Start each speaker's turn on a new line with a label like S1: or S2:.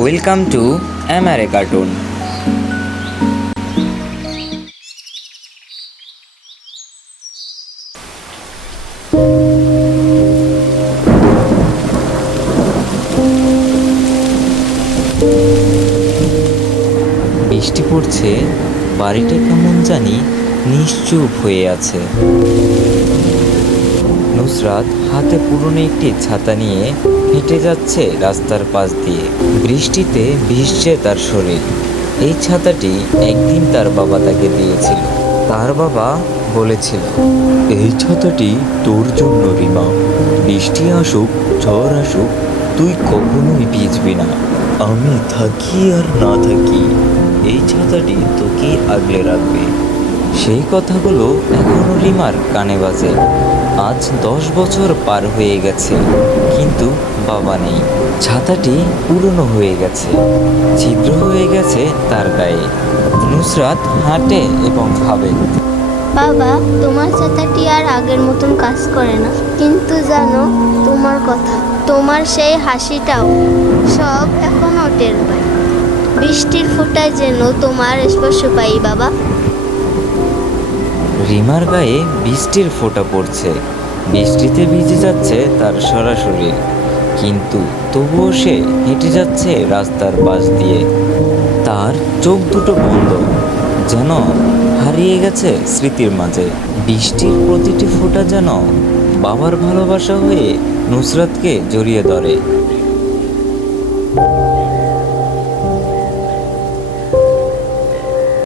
S1: Welcome to MRA cartoon বৃষ্টি পড়ছে, বাড়িটা কেমন জানি নিশ্চুপ হয়ে আছে। নুসরাত হাতে পুরনো একটি ছাতা নিয়ে হেঁটে যাচ্ছে রাস্তার পাশ দিয়ে। বৃষ্টিতে ভিজছে তার শরীর। এই ছাতাটি একদিন তার বাবা তাকে দিয়েছিল। তার বাবা বলেছিল
S2: এই ছাতাটি তোর জন্য রিমা বৃষ্টি আসুক ঝড় আসুক তুই কখনোই ভিজবি না। আমি থাকি আর না থাকি। এই ছাতাটি তোকে আগলে রাখবে।
S1: সেই কথাগুলো এখনও রিমার কানে বাজে। আজ দশ বছর পার হয়ে গেছে। কিন্তু বাবা নেই ছাতাটি পুরনো হয়ে গেছে। ছিদ্র হয়ে গেছে তার গায়ে। নুসরাত হাঁটে এবং ভাবে।
S3: বাবা তোমার ছাতাটি আর আগের মতন কাজ করে না। কিন্তু জানো তোমার কথা তোমার সেই হাসিটাও সব এখনও টের পাই বৃষ্টির ফোঁটায় যেন তোমার স্পর্শ পাই বাবা।
S1: রিমার গায়ে বৃষ্টির ফোঁটা পড়ছে। বৃষ্টিতে ভিজে যাচ্ছে তার সরাসরি। কিন্তু তবুও সে হেঁটে যাচ্ছে রাস্তার পাশ দিয়ে। তার চোখ দুটো বন্ধ, যেন হারিয়ে গেছে স্মৃতির মাঝে। বৃষ্টির প্রতিটি ফোঁটা যেন বাবার ভালোবাসা হয়ে নুসরাতকে জড়িয়ে ধরে।